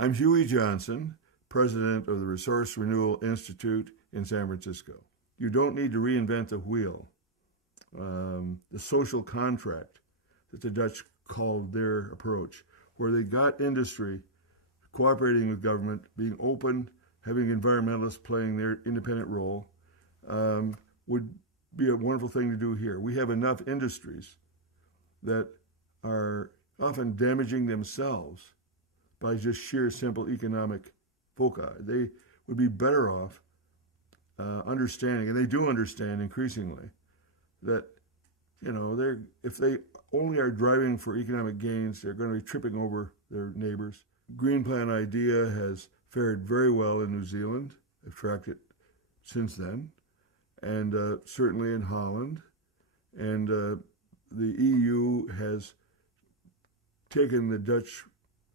I'm Huey Johnson, president of the Resource Renewal Institute in San Francisco. You don't need to reinvent the wheel. The social contract that the Dutch called their approach, where they got industry cooperating with government, being open, having environmentalists playing their independent role, would be a wonderful thing to do here. We have enough industries that are often damaging themselves by just sheer simple economic foci. They would be better off understanding, and they do understand increasingly, that if they only are driving for economic gains, they're going to be tripping over their neighbors. Green Plan idea has fared very well in New Zealand. I've tracked it since then, and certainly in Holland. And the EU has taken the Dutch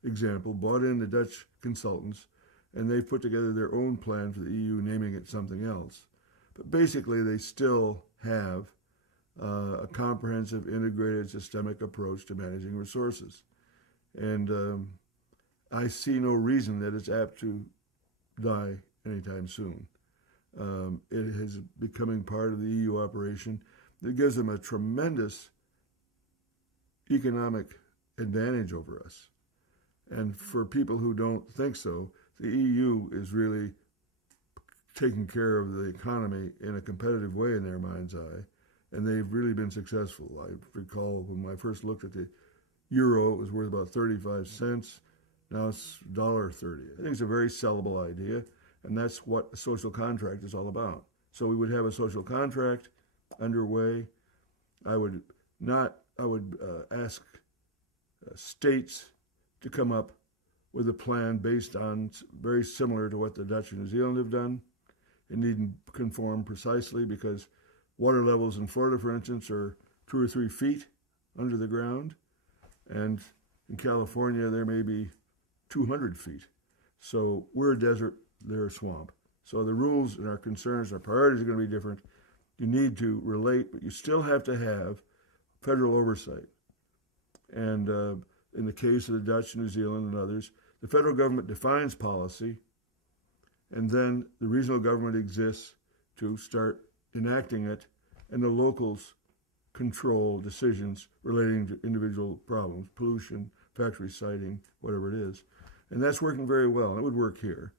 example, bought in the Dutch consultants, and they've put together their own plan for the EU, naming it something else. But basically, they still have a comprehensive, integrated, systemic approach to managing resources. And I see no reason that it's apt to die anytime soon. It is becoming part of the EU operation that gives them a tremendous economic advantage over us. And for people who don't think so, the EU is really taking care of the economy in a competitive way in their mind's eye, and they've really been successful. I recall when I first looked at the euro, it was worth about 35 cents. Now it's $1.30. I think it's a very sellable idea, and that's what a social contract is all about. So we would have a social contract underway. I would ask states to come up with a plan based on very similar to what the Dutch and New Zealand have done. It needn't conform precisely because water levels in Florida, for instance, are 2 or 3 feet under the ground, and in California there may be 200 feet. So we're a desert, they're a swamp. So the rules and our concerns, our priorities are going to be different. You need to relate, but you still have to have federal oversight. And in the case of the Dutch, New Zealand, and others, the federal government defines policy, and then the regional government exists to start enacting it, and the locals control decisions relating to individual problems, pollution, factory siting, whatever it is. And that's working very well, and it would work here.